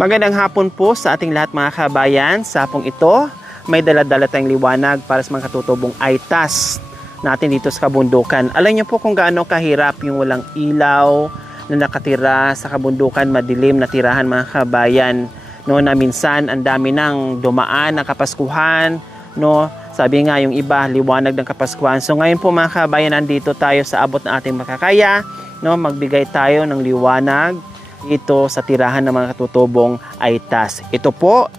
Magandang hapon po sa ating lahat mga kabayan. Sa hapong ito, may dala-dala tayong liwanag para sa mga katutubong ITAS natin dito sa kabundukan. Alam niyo po kung gaano kahirap yung walang ilaw na nakatira sa kabundukan, madilim na tirahan mga kabayan. No, na minsan ang dami nang dumaan ng Kapaskuhan, no. Sabi nga yung iba, liwanag ng Kapaskuhan. So ngayon po mga kabayan, nandito tayo sa abot ng ating makakaya, no, magbigay tayo ng liwanag ito sa tirahan ng mga katutubong ITAS. Ito po,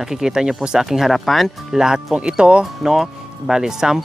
nakikita niyo po sa aking harapan, lahat pong ito, no, bali 10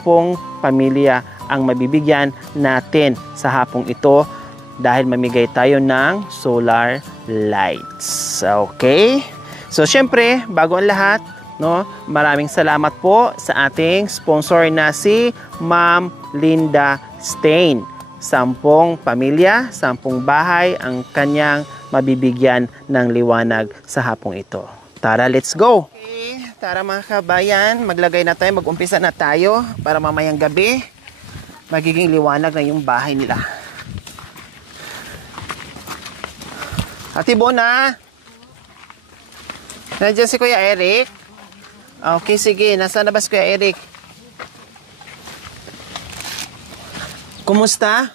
pamilya ang mabibigyan natin sa hapong ito dahil mamigay tayo ng solar lights. Okay? So syempre, bago ang lahat, no, maraming salamat po sa ating sponsor na si Ma'am Linda Stain. 10 pamilya, 10 bahay ang kanyang mabibigyan ng liwanag sa hapong ito. Tara, let's go! Okay, tara mga kabayan, maglagay na tayo, mag-umpisa na tayo para mamayang gabi magiging liwanag na yung bahay nila. Ate Bona! Nandiyan si Kuya Eric? Okay, sige. Nasaan na ba si Kuya Eric? Kumusta?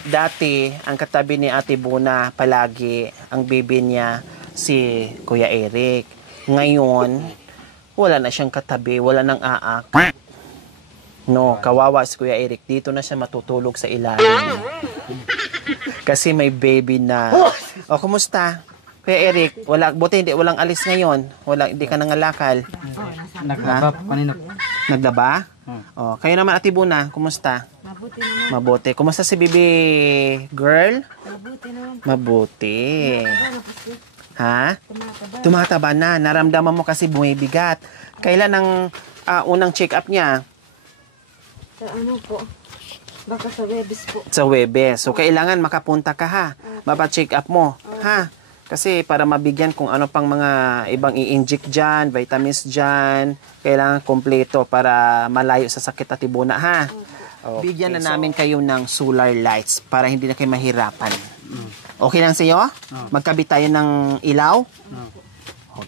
Dati, ang katabi ni Ate Bona palagi, ang baby niya si Kuya Eric. Ngayon, wala na siyang katabi, wala nang aak. No, kawawa si Kuya Eric. Dito na siya matutulog sa ilalim. Kasi may baby na. O, kumusta? Kuya Eric, buti walang alis ngayon. Hindi ka nangalakal. Naglaba, paninok. Naglaba? O, kayo naman Ate Bona, kumusta? Mabuti naman. Mabuti. Kumusta si baby girl? Mabuti naman. Mabuti. Tumataba. Ha? Tumataba na. Naramdaman mo kasi bumibigat. Kailan ang unang check-up niya? Sa ano po? Baka sa Webes po. Sa Webes. So, kailangan makapunta ka ha. Mapa-check up mo. Ha? Kasi para mabigyan kung ano pang mga ibang i-inject dyan, vitamins dyan, kailangan kompleto para malayo sa sakit at ibuna ha. Okay. Bigyan na namin kayo ng solar lights para hindi na kayo mahirapan. Okay lang sa'yo? Magkabit tayo ng ilaw?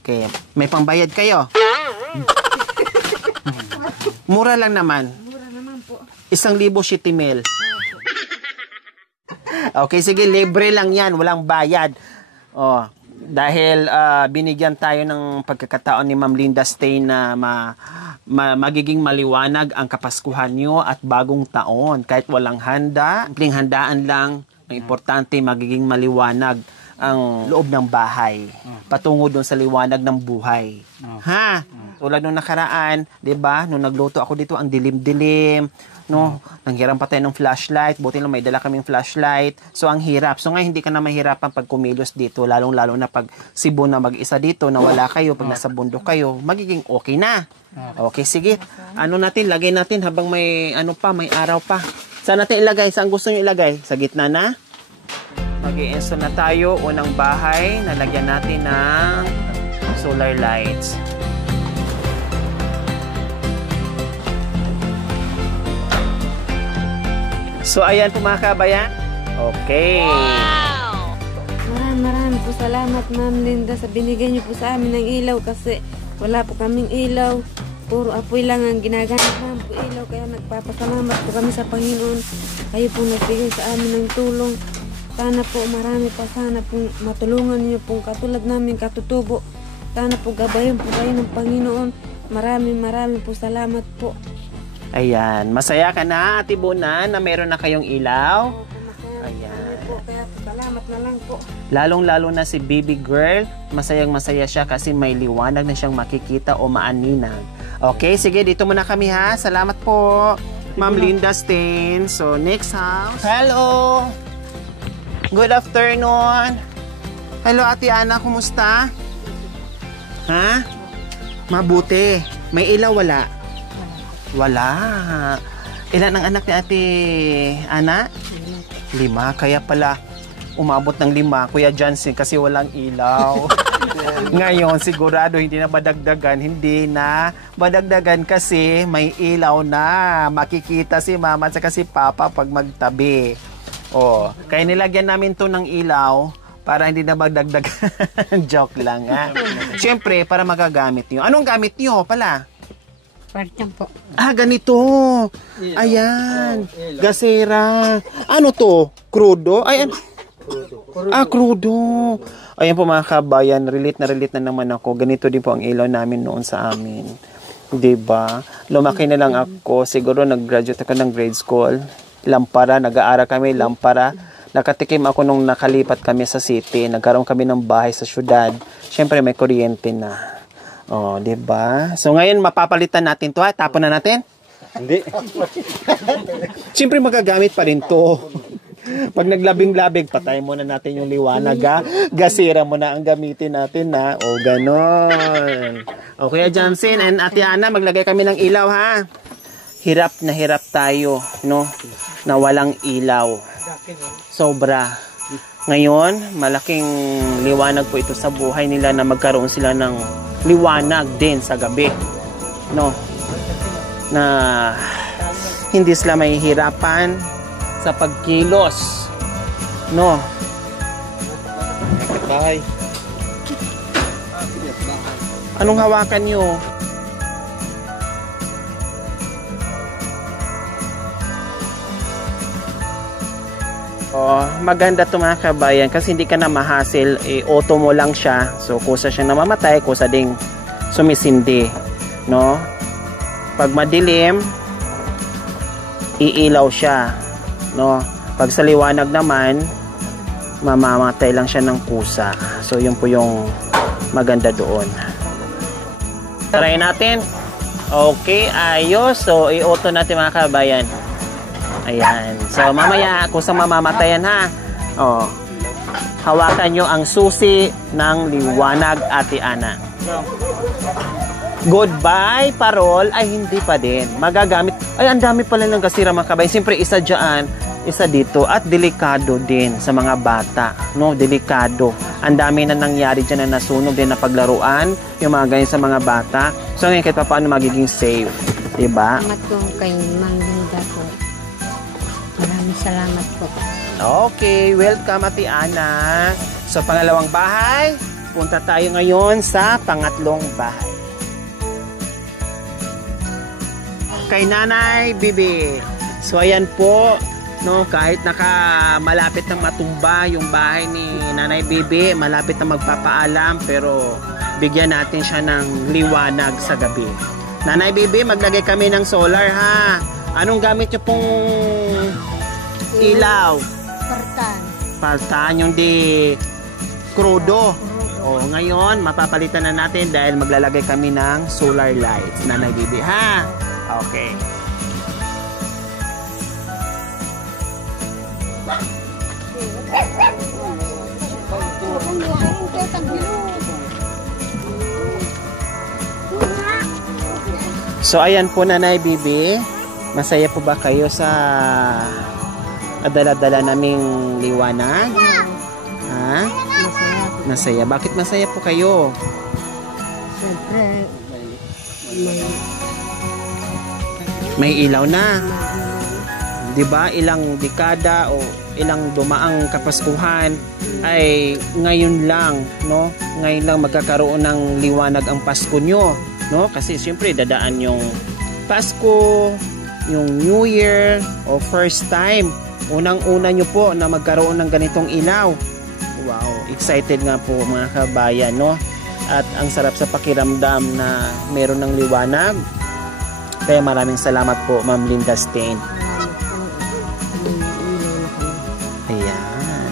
Okay. May pambayad kayo? Mura lang naman. Mura naman po. 1,000 shitimel. Okay, sige. Libre lang yan. Walang bayad. Oh, dahil binigyan tayo ng pagkakataon ni Ma'am Linda Stain na magiging maliwanag ang Kapaskuhan nyo at bagong taon. Kahit walang handa, simpleng handaan lang. Ang importante, magiging maliwanag ang loob ng bahay. Patungo doon sa liwanag ng buhay. Ha? Tulad nung nakaraan, 'di ba? Nung nagluto ako dito, ang dilim-dilim, no? Nanghiram pa tayo ng flashlight. Buti lang may dala kaming flashlight. So ang hirap. So ngayon hindi ka na mahirapan pag kumilos dito, lalong-lalo na pag Cebu na mag-isa dito, na wala kayo, pag nasa bundok kayo, magiging okay na. Okay, sige. Ano natin, lagay natin habang may may araw pa. Saan natin ilagay? Saan gusto niyo ilagay? Sa gitna na? Mag-i-install na tayo. Unang bahay, nalagyan natin ng solar lights. So, ayan po mga kabayan. Okay. Wow! Maraming po salamat Ma'am Linda sa binigay niyo po sa amin ng ilaw kasi wala po kaming ilaw. Puro apoy lang ang ginagamit namin po ilaw. Kaya nagpapasalamat po kami sa Panginoon. Kayo po nagbigay sa amin ng tulong. Sana po marami pa, sana po matulungan niyo po katulad namin katutubo. Sana po gabayan po kayo ng Panginoon. Maraming po salamat po. Ayan, masaya ka na Ate Bona na meron na kayong ilaw? Ayan. Po, kaya salamat na lang po. Lalong-lalo na si baby girl, masayang-masaya siya kasi may liwanag na siyang makikita o maaninag. Okay, sige, dito muna kami ha. Salamat po, Ma'am Linda Stain. So, next house. Hello! Good afternoon. Hello, Ate Ana, kumusta? Ha? Mabuti. May ilaw, wala? Wala. Ilan ang anak ni Ate Ana? 5. Kaya pala umabot ng 5, Kuya Johnson, kasi walang ilaw. Ngayon, sigurado hindi na madagdagan. Hindi na madagdagan kasi may ilaw na. Makikita si Mama at si Papa pag magtabi. Oh, kaya nilagyan namin to ng ilaw para hindi na magdagdag. Joke lang, ha? Siyempre, para magagamit nyo. Anong gamit nyo pala? Parang po. Ganito. Ayan. Gasera. Ano to? Crudo? Ayan. Crudo. Ayan po mga kabayan, relate na naman ako. Ganito din po ang ilaw namin noon sa amin. 'Di ba? Lumaki na lang ako, siguro nag-graduate ako ng grade school. Lampara, nag-aaral kami lampara. Nakatikim ako nung nakalipat kami sa city. Nagkaroon kami ng bahay sa syudad. Syempre may kuryente na. Oh, 'di ba? So ngayon mapapalitan natin 'to, ha? Tapon na natin? Hindi. Syempre magagamit pa rin 'to. Pag naglabing-labing, patay muna natin yung liwanag, ha? Gasira mo na ang gamitin natin, ha? O, ganon. O, Kuya Johnson and Ate Ana, maglagay kami ng ilaw, ha? Hirap na hirap tayo, no? Na walang ilaw. Sobra. Ngayon, malaking liwanag po ito sa buhay nila na magkaroon sila ng liwanag din sa gabi, no? Na hindi sila mahihirapan sa pagkilos, no? Bye. Anong hawakan nyo? Oh, maganda to mga kabayan kasi hindi ka na mahassle, auto mo lang siya. So kusa siyang namamatay, kusa ding sumisindi, no? Pag madilim, iilaw siya, no? Pag sa liwanag naman, mamamatay lang siya ng kusa. So yun po yung maganda doon. Try natin. Okay, ayos. So i-auto natin mga kabayan. Ayan. So mamaya kusang mamamatayan, ha. Oh. Hawakan nyo ang susi ng liwanag, Ate Ana. Goodbye, parol. Ay, hindi pa din. Magagamit. Ay, ang dami pala ng gasira mga kabayan. Siyempre, isa dyan, isa dito. At delikado din sa mga bata. No, delikado. Ang dami na nangyari dyan na nasunog din na paglaruan. Yung mga ganyan sa mga bata. So, ngayon kahit pa paano magiging safe. Diba? Salamat po kay Mang Linda po. Maraming salamat po. Okay, welcome Ate Ana. So, pangalawang bahay. Punta tayo ngayon sa pangatlong bahay. Kay Nanay Bibi. So ayan po, no, kahit malapit na matumba yung bahay ni Nanay Bibi, malapit na magpapaalam, pero bigyan natin siya ng liwanag sa gabi. Nanay Bibi, maglagay kami ng solar, ha. Anong gamit niyo pong ilaw? Partan, yung di crudo. O, ngayon, mapapalitan na natin dahil maglalagay kami ng solar lights. Nanay Bibi, ha? Okay. So, ayan po, Nanay Bibi. Masaya po ba kayo sa dala-dala naming liwanag? Ha? Masaya. Bakit masaya po kayo? Siyempre, may ilaw na. 'Di ba? Ilang dekada o ilang dumaang kapaskuhan ay ngayon lang, no? Ngayon lang magkakaroon ng liwanag ang Pasko nyo, no? Kasi siyempre dadaan yung Pasko, yung New Year o first time. Unang-una nyo po na magkaroon ng ganitong ilaw. Wow, excited nga po mga kabayan, no? At ang sarap sa pakiramdam na meron ng liwanag. Kaya maraming salamat po, Ma'am Linda Stain. Ayan.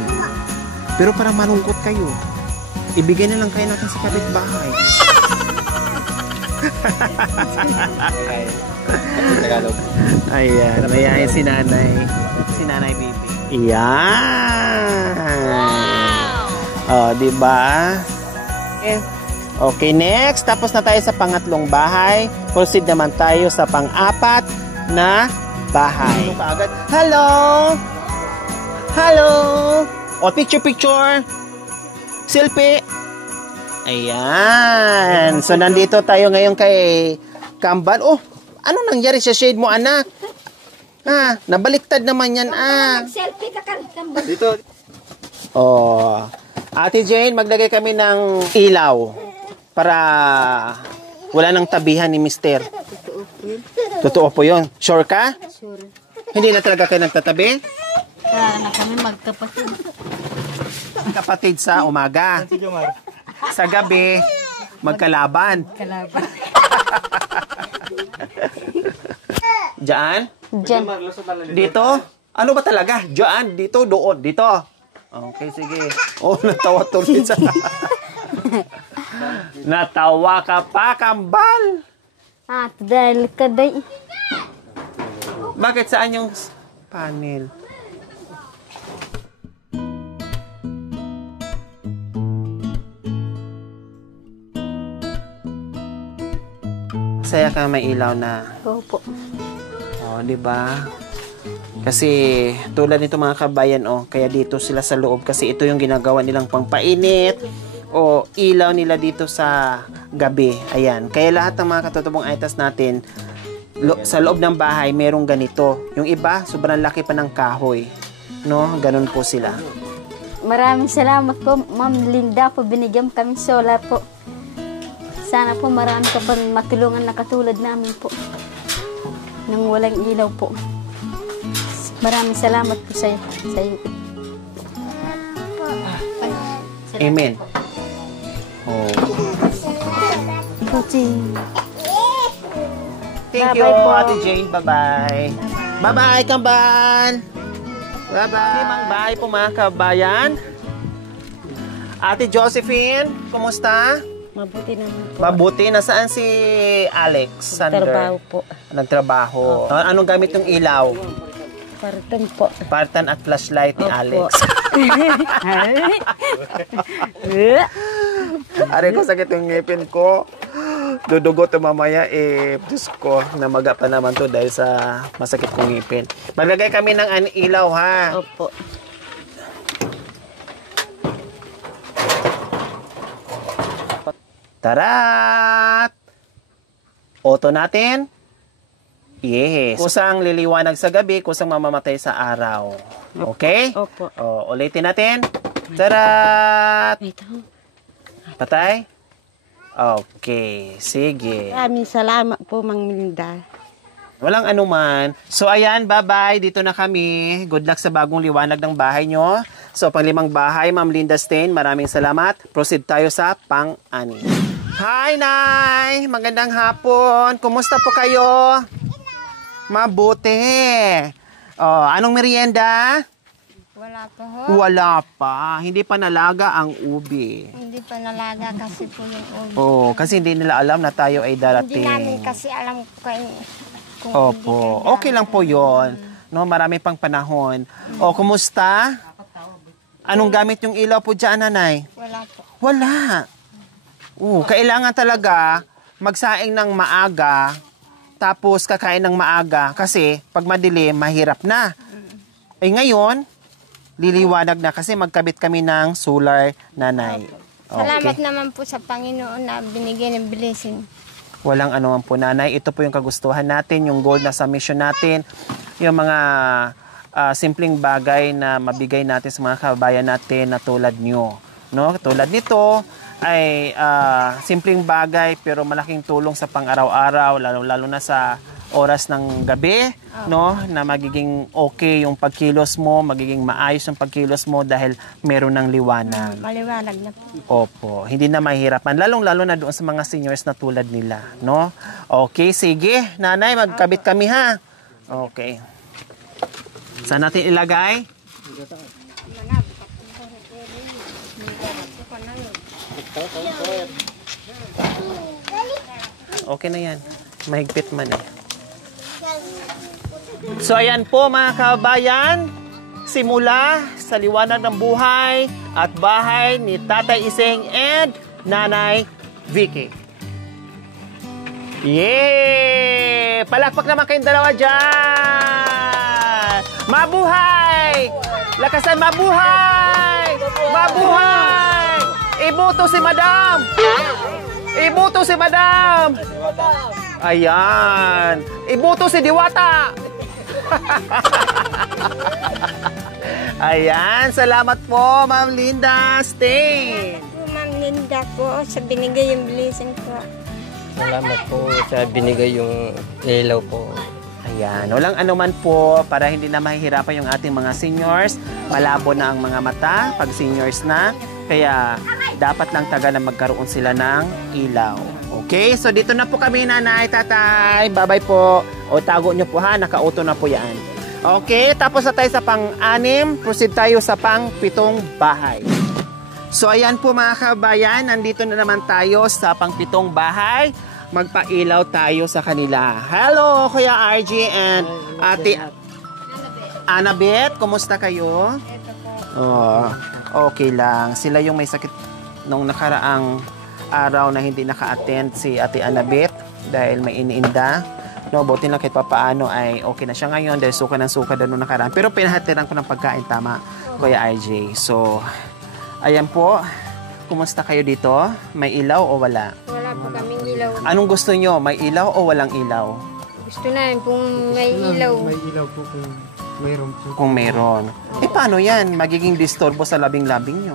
Pero parang malungkot kayo. Ibigay na lang kayo natin sa kapitbahay. Ayan. Ayan si Nanay. Si Nanay Bibi. Ayan. Oh, diba? Okay, next. Tapos na tayo sa pangatlong bahay. Proceed naman tayo sa pang-apat na bahay. Hello! Hello! O, picture. Selfie. Ayan. So, nandito tayo ngayon kay Kambal. Oh, ano nangyari sa shade mo, anak? Nabaliktad naman yan, Selfie ka kan. Dito. Oh. Ate Jane, maglagay kami ng ilaw para wala nang tabihan ni Mister. Totoo po yun. Sure ka? Sure. Hindi na talaga kayo nagtatabi? Kaya na kami magkapatid. Kapatid sa umaga. Sa gabi, magkalaban. Kalaban. Diyan? Diyan. Dito? Ano ba talaga? Diyan? Dito? Doon? Dito? Okay, sige. Oh, natawa tuloy sa... Natawa ka pa, kambal! Dahil kaday. Bakit saan yung panel? Saya ka may ilaw na. Opo. Oh, di ba? Kasi tulad nito mga kabayan, kaya dito sila sa loob kasi ito yung ginagawa nilang pangpainit o ilaw nila dito sa gabi. Ayan. Kaya lahat ng mga katutubong aitas natin sa loob ng bahay merong ganito. Yung iba, sobrang laki pa ng kahoy. No? Ganun po sila. Maraming salamat po, Ma'am Linda, po binigyan kami solar po. Sana po marami ka pang matulungan na katulad namin po. Nang walang ilaw po. Maraming salamat po sa iyo. Amen. Oh. Thank you, Ate Jane. Bye-bye. Bye-bye, Kamban. Bye-bye. Bye po mga kabayan. Ate Josephine, kumusta? Mabuti naman po. Mabuti. Nasaan si Alex? Trabaho po. Nagtrabaho. Anong gamit yung ilaw? Partan po. Partan at flashlight ni Alex. Aray ko, sakit yung ngipin ko. Dudugo to mamaya, Diyos ko, namaga pa naman to dahil sa masakit kong ngipin. Maglagay kami ng ilaw, ha? Opo. Tarat! Auto natin. Yes. Kusang liliwanag sa gabi, kusang mamamatay sa araw. Okay? Opo. Ulitin natin. Tarat! Patay? Okay. Sige. Maraming salamat po, Mang Linda. Walang anuman. So, ayan. Bye-bye. Dito na kami. Good luck sa bagong liwanag ng bahay nyo. So, pang-limang bahay, Ma'am Linda Stain. Maraming salamat. Proceed tayo sa pang-ani. Hi, Nay! Magandang hapon. Kumusta po kayo? Mabuti. Anong merienda? Wala po ho. Wala pa. Hindi pa nalaga ang ubi. Hindi pa nalaga kasi po yung ubi. Kasi hindi nila alam na tayo ay Hindi darating. namin kasi alam kung Opo. Okay lang po yon. No, marami pang panahon. Kumusta? Anong gamit yung ilaw po dyan, Nanay? Wala po. Wala. Kailangan talaga magsaing ng maaga, tapos kakain ng maaga, kasi pag madilim, mahirap na. Ngayon, liliwanag na kasi magkabit kami ng solar, Nanay. Salamat naman po sa Panginoon na binigyan ng blessing. Walang anuman po, Nanay. Ito po yung kagustuhan natin, yung goal na sa mission natin, yung mga simpleng bagay na mabigay natin sa mga kababayan natin na tulad nyo. No? Tulad nito ay simpleng bagay pero malaking tulong sa pang-araw-araw, lalo na sa oras ng gabi, no, na magiging okay yung pagkilos mo, magiging maayos yung pagkilos mo dahil meron ng liwanag. Maliwanag na po. Opo, hindi na mahirapan, lalong-lalo na doon sa mga seniors na tulad nila, no? Okay, sige, Nanay, magkabit kami, ha? Okay. Saan natin ilagay? Okay na yan. Mahigpit man eh. So ayan po mga kabayan, simula sa liwanag ng buhay at bahay ni Tatay Iseng and Nanay Vicky. Yay! Palakpak naman kayong dalawa dyan! Mabuhay! Lakasan mabuhay! Mabuhay! Ibuto si Madam! Ibuto si Madam! Ayan! Ibuto si Diwata! Ayan, salamat po, Ma'am Linda. Stay. Po, Ma'am Linda po, sa binigay yung blessing po. Salamat po sa binigay yung ilaw po. Ayan, walang anuman po para hindi na mahihirapan yung ating mga seniors. Malabo na ang mga mata pag seniors na. Kaya dapat lang taga na magkaroon sila ng ilaw. Okay, so dito na po kami, nanay, tatay. Bye-bye po. O tago nyo po ha, nakauto na po yan. Okay, tapos na tayo sa pang-6. Proceed tayo sa pang-7 bahay. So ayan po mga kabayan, nandito na naman tayo sa pang-7 bahay. Magpailaw tayo sa kanila. Hello, Kuya RG and Ate Annabeth. Kumusta kayo? Oh, okay lang. Sila yung may sakit nung nakaraang araw na hindi naka-attend si Ate Annabeth dahil may iniinda. No, buti na kahit papaano ay okay na siya ngayon dahil suka ng suka doon nung nakaraan. Pero pinahatiran ko ng pagkain, tama, Kuya RJ. So, ayan po. Kumusta kayo dito? May ilaw o wala? Wala po kaming ilaw. Anong gusto nyo? May ilaw o walang ilaw? Gusto namin kung may ilaw. May ilaw po kung mayroon po. Kung meron. Eh paano yan? Magiging disturbo sa labing-labing nyo.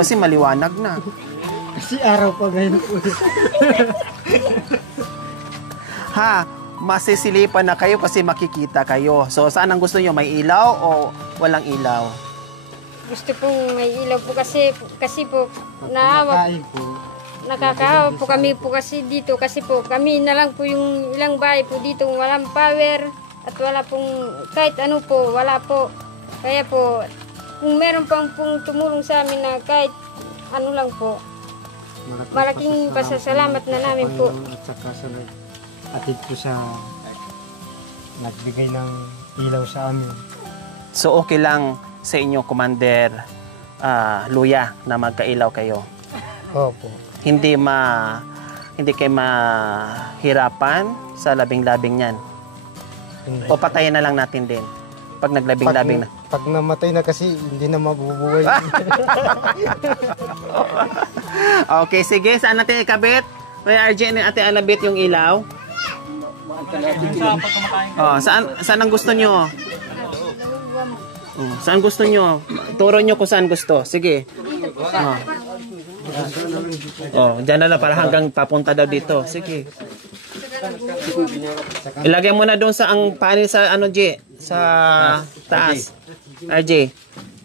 Kasi maliwanag na. Kasi araw pa ngayon po. Ha? Masisilipan na kayo kasi makikita kayo. So saan ang gusto nyo? May ilaw o walang ilaw? Gusto pong may ilaw po kasi po naawa. Kain po. Nakakaawa po kami po kasi dito kasi po kami na lang po yung ilang bahay po dito walang power at wala pong kahit ano po, wala po. Kaya po kung meron pang pong tumulong sa amin na kahit ano lang po, malaking pasasalamat na namin po. At saka sa atid po sa nagbigay ng ilaw sa amin. So okay lang sa inyo, Commander Luya, na magkailaw kayo? Opo. Hindi kayo mahirapan sa labing-labing yan? O patayin na lang natin din pag naglabing-labing na? Pag namatay na kasi hindi na mabubuhay. Okay, sige. Saan natin ikabit? May RJ ni Ate Annabeth yung ilaw? Oh, saan ang gusto nyo? Saan gusto nyo? Turo nyo kung saan gusto. Sige. Dyan na lang para hanggang papunta daw dito. Sige. Ilagay mo na doon sa ang panel sa ano, J? Sa taas. RJ.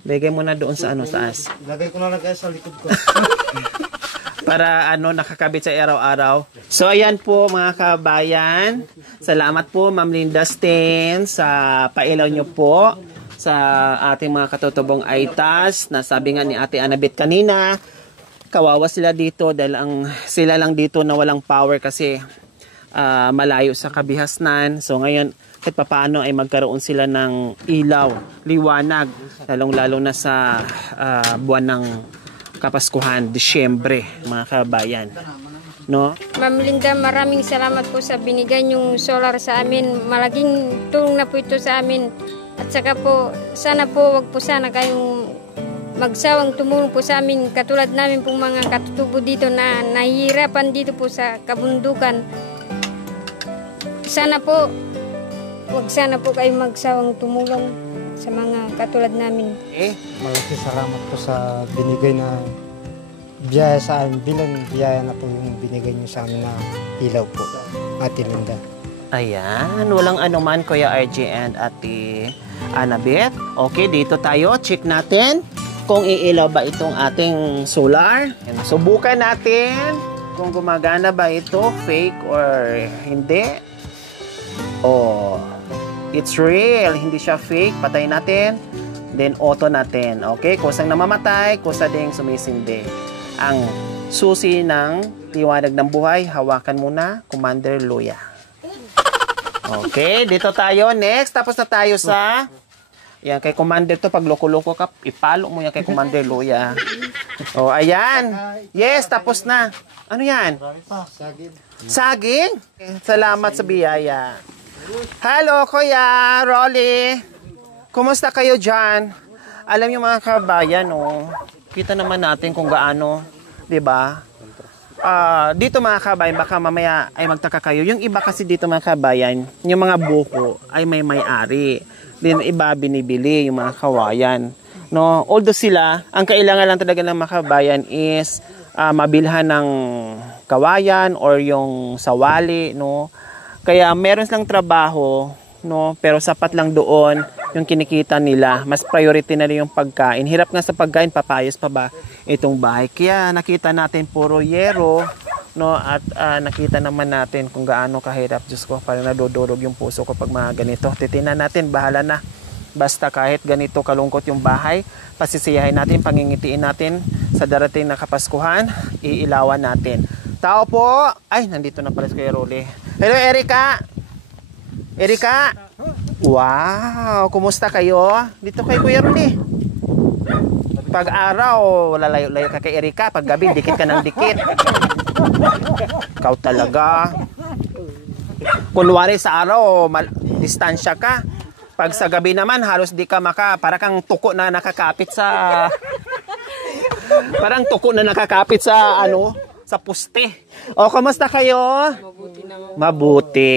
Ilagay mo na doon sa ano, taas. Ilagay ko na lang guys sa likod ko. Para nakakabit sa araw-araw. So ayan po mga kabayan. Salamat po Ma'am Linda Steen sa pailaw nyo po sa ating mga katutubong Aitas na sabi nga ni Ate Annabeth kanina, kawawa sila dito dahil sila lang dito na walang power kasi malayo sa kabihasnan. So ngayon, kahit papaano ay magkaroon sila ng ilaw, liwanag, lalong-lalo na sa buwan ng Kapaskuhan, Disyembre, mga kabayan. No? Ma'am Linda, maraming salamat po sa binigay yung solar sa amin. Malaking tulong na po ito sa amin. At saka po, sana po wag po sana kayong magsawang tumulong po sa amin katulad namin pong mga katutubo dito na nahihirapan dito po sa kabundukan. Sana po, wag sana po kayong magsawang tumulong sa mga katulad namin. Malaking salamat po sa binigay na biyaya sa amin. Bilang biyaya na po yung binigay niyo sa amin na ilaw po, Ate Linda. Ayan, walang anuman Kuya RJ and Ate Annabeth. Okay, dito tayo. Check natin kung iilaw ba itong ating solar. Subukan natin kung gumagana ba ito, fake or hindi. Oh, it's real. Hindi siya fake. Patay natin. Then auto natin. Okay, kusang namamatay, kusa ding sumisindi. Ang susi ng liwanag ng buhay, hawakan muna, Commander Luya. Okay, dito tayo. Next, tapos na tayo sa... Yan, kay Commander to, pag loko-loko ka, ipalo mo yan kay Commander Luya. Oh, ayan. Yes, tapos na. Ano yan? Saging? Salamat sa biyaya. Hello, Kuya Rolly. Kumusta kayo dyan? Alam niyo mga kabayan, kita naman natin kung gaano, di ba? dito mga kabayan, baka mamaya ay magtaka kayo. Yung iba kasi dito mga kabayan, yung mga buko ay may may-ari. Din iba binibili yung mga kawayan. No, although sila, ang kailangan lang talaga ng mga kabayan is mabilhan ng kawayan or yung sawali, no. Kaya meron silang trabaho, no, pero sapat lang doon yung kinikita nila. Mas priority na rin yung pagkain. Hirap nga sa pagkain, papayos pa ba itong bahay. Kaya nakita natin puro yero, no, at nakita naman natin kung gaano kahirap. Diyos ko, parang nadudurog yung puso ko pag mga ganito. Titinan natin, bahala na. Basta kahit ganito kalungkot yung bahay, pasisiyahin natin, pangingitiin natin sa darating na Kapaskuhan, iilawan natin. Tao po! Ay, nandito na pala si Kuya Rolly. Hello, Erika! Erika! Wow! Kumusta kayo? Dito kay Kuya Rolly. Pag araw, wala layo-layo ka kay Erika. Pag gabi, dikit ka ng dikit. Ikaw talaga. Kunwari sa araw, distansya ka. Pag sa gabi naman, halos di ka para kang tuko na nakakapit sa... parang tuko na nakakapit sa, sa puste. O, kamusta kayo? Mabuti naman. Mabuti.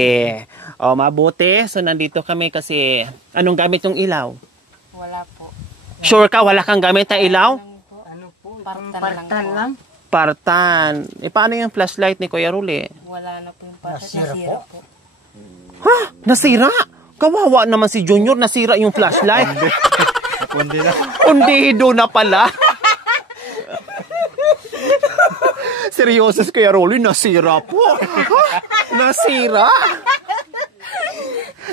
O, mabuti. So, nandito kami kasi, anong gamit yung ilaw? Wala po. Sure ka, wala kang gamit na ilaw? Ano po? Partan lang. Partan. E, paano yung flashlight ni Kuya Ruli? Wala na po yung partan. Nasira po. Ha? Nasira? Kawawa naman si Junior, nasira yung flashlight. Kundi na. Undido na pala. Seryoso si Kuya Rolly, nasira po. Nasira?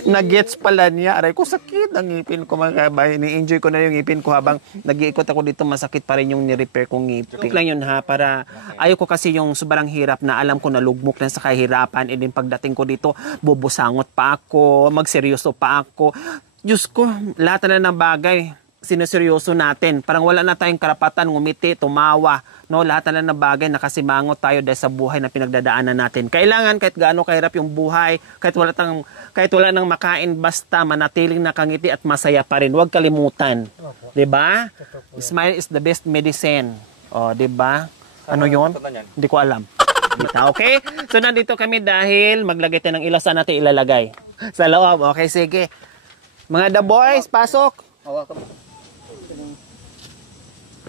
Nagets pala niya. Aray ko, sakit ang ngipin ko mga kabay. Ni-enjoy ko na yung ngipin ko habang nag-iikot ako dito, masakit pa rin yung ni-repair kong ngipin. Lang yun ha, para ayaw ko kasi yung sobrang hirap na alam ko na lugmok na sa kahirapan. E din pagdating ko dito, bubusangot pa ako, magseryoso pa ako. Diyos ko, lahat na ng bagay sineseryoso natin. Parang wala na tayong karapatan ngumiti, tumawa. No, lahat na ng bagay nakasimangot tayo dahil sa buhay na pinagdadaanan natin. Kailangan kahit gaano kahirap yung buhay, kahit wala nang makain, basta manatiling nakangiti at masaya pa rin. Huwag kalimutan. 'Di ba? Smile is the best medicine. Oh, 'di ba? Ano 'yon? Hindi ko alam. Okay? So nandito kami dahil maglagay tayo ng ilaw. Saan natin ilalagay? Sa loob. Okay, sige. Mga the boys, pasok.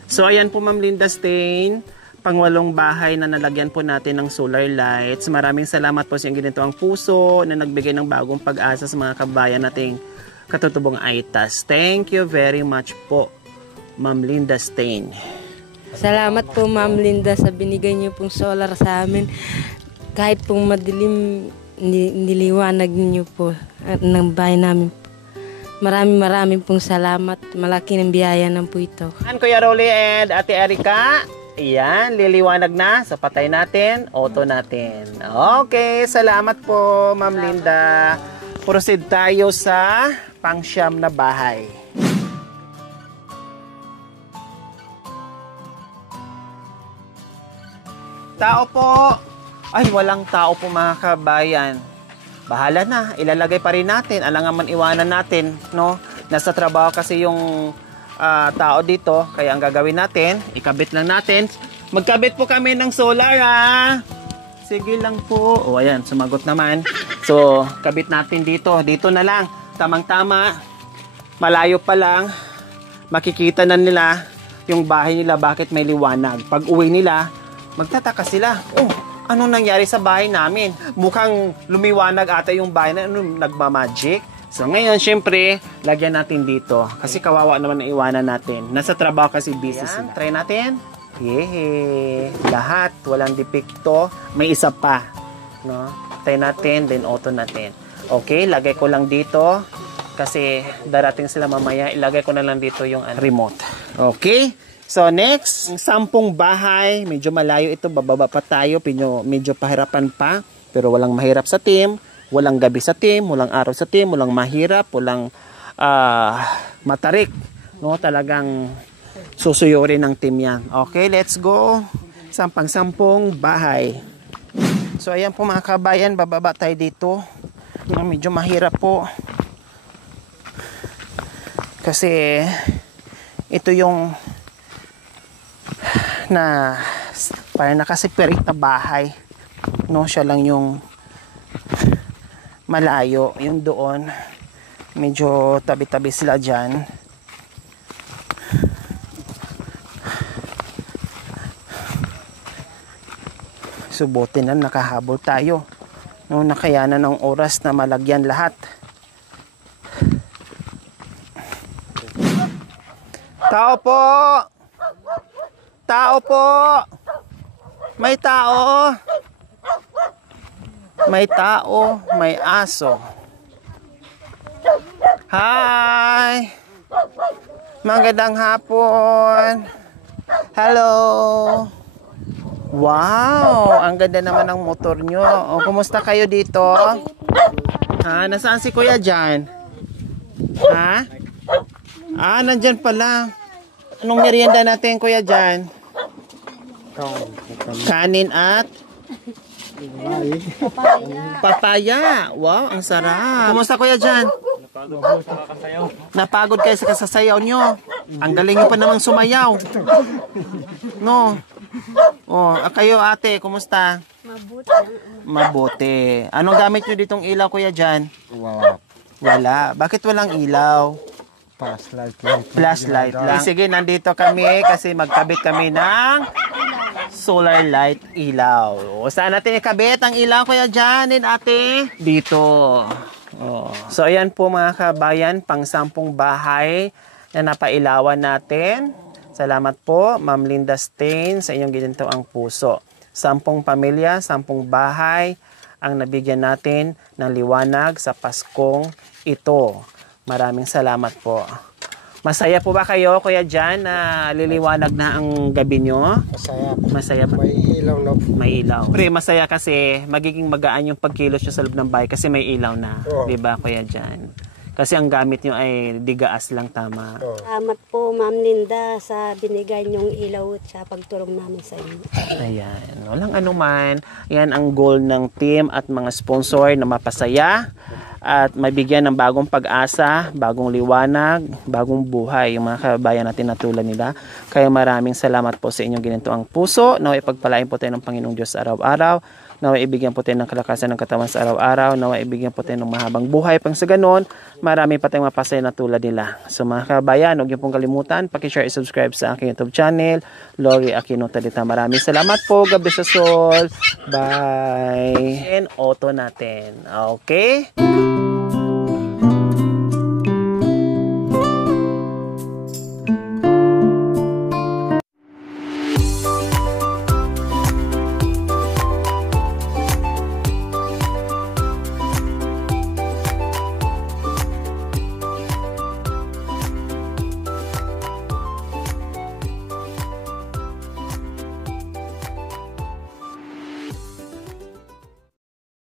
So ayan po Ma'am Linda Stain, pangwalong bahay na nalagyan po natin ng solar lights. Maraming salamat po sa iyong ginitawang puso na nagbigay ng bagong pag-asa sa mga kabayan nating katutubong Aitas. Thank you very much po Ma'am Linda Stain. Salamat po Ma'am Linda sa binigay niyo pong solar sa amin. Kahit pong madilim, niliwanag niyo po ng bahay namin. Maraming pong salamat. Malaki ng biyaya ng po ito. Kuya Rolly and Ate Erika, ayan, liliwanag na. So patay natin, auto natin. Okay, salamat po Ma'am Linda. Proceed tayo sa pangsyam na bahay. Tao po. Ay, walang tao po mga kabayan. Bahala na, ilalagay pa rin natin. Alangan man iwanan natin, no? Nasa trabaho kasi yung tao dito, kaya ang gagawin natin, ikabit lang natin. Magkabit po kami ng solar, ha? Sige lang po. O, ayan, sumagot naman. So, kabit natin dito. Dito na lang. Tamang-tama. Malayo pa lang. Makikita na nila yung bahay nila, bakit may liwanag. Pag uwi nila, magtataka sila. Oh, ano nangyari sa bahay namin? Mukhang lumiwanag ata yung bahay na nagmamagic. So ngayon, syempre, lagyan natin dito. Kasi kawawa naman na iwanan natin. Nasa trabaho kasi busy sila. Try natin. Yehe. Lahat. Walang depekto. May isa pa. No? Try natin, then auto natin. Okay, lagay ko lang dito. Kasi darating sila mamaya. Ilagay ko na lang dito yung remote. Okay. So next, 10 bahay, medyo malayo ito, bababa pa tayo, medyo pahirapan pa, pero walang mahirap sa team, walang gabi sa team, walang araw sa team, walang mahirap, walang matarik, no? Talagang susuyurin ng team yan. Okay, let's go. 10 bahay. So ayan po mga kabayan, bababa tayo dito. No, medyo mahirap po. Kasi ito yung na Parang nakaseparate na bahay. No, siya lang yung malayo. Yung doon, medyo tabi-tabi sila dyan. Subutin na, nakahabol tayo. No, nakayanan ng oras na malagyan lahat. Tao po! Tao po! May tao! May tao, may aso. Hi! Magandang hapon! Hello! Wow! Ang ganda naman ng motor nyo. O, kumusta kayo dito? Ha? Nasaan si Kuya dyan? Ha? Ah, nandyan pala. Anong merienda natin, Kuya dyan? Kanin at? Papaya. Wow, ang sarap. Kumusta, Kuya dyan? Napagod kayo sa kasasayaw nyo. Ang galing nyo pa namang sumayaw. No. Oh, kayo ate, kumusta? Mabuti. Mabuti. Anong gamit nyo ditong ilaw, Kuya dyan? Wala. Wala. Bakit walang ilaw? Flashlight lang. Flashlight lang. Sige, nandito kami kasi magkabit kami ng solar light ilaw. O, saan natin ikabit ang ilaw, Kuya Janin, ate? Dito. Oh. So, ayan po mga kabayan, pang 10 bahay na napailawan natin. Salamat po, Ma'am Linda Stain, sa inyong ginantoang puso. 10 pamilya, 10 bahay ang nabigyan natin ng liwanag sa Paskong ito. Maraming salamat po. Masaya po ba kayo, Kuya Jan, na liliwanag na ang gabi nyo? Masaya. Masaya ba? May ilaw na. May ilaw. Pre, masaya kasi magiging magaan yung pagkilos nyo sa loob ng bahay kasi may ilaw na. Oo. Diba, Kuya Jan? Kasi ang gamit nyo ay digaas lang, tama. Salamat po, Ma'am Linda, sa binigay niyong ilaw at sa pagtulong namin sa inyo. Ayan. Walang anuman. Yan ang goal ng team at mga sponsor na mapasaya at mabigyan ng bagong pag-asa, bagong liwanag, bagong buhay yung mga kabayan natin na tulad nila. Kaya maraming salamat po sa inyong ginantoang puso. Naway pagpalain po tayo ng Panginoong Diyos araw-araw. Naway ibigyan po tayo ng kalakasan ng katawan sa araw-araw. Naway ibigyan po tayo ng mahabang buhay. Pang sa ganon, marami pa tayong mapasaya na tulad nila. So mga kabayan, huwag niyo pong kalimutan, pakishare and subscribe sa aking YouTube channel, Lori Aquino Talita. Maraming salamat po. God bless us all. Bye. And auto natin. Okay?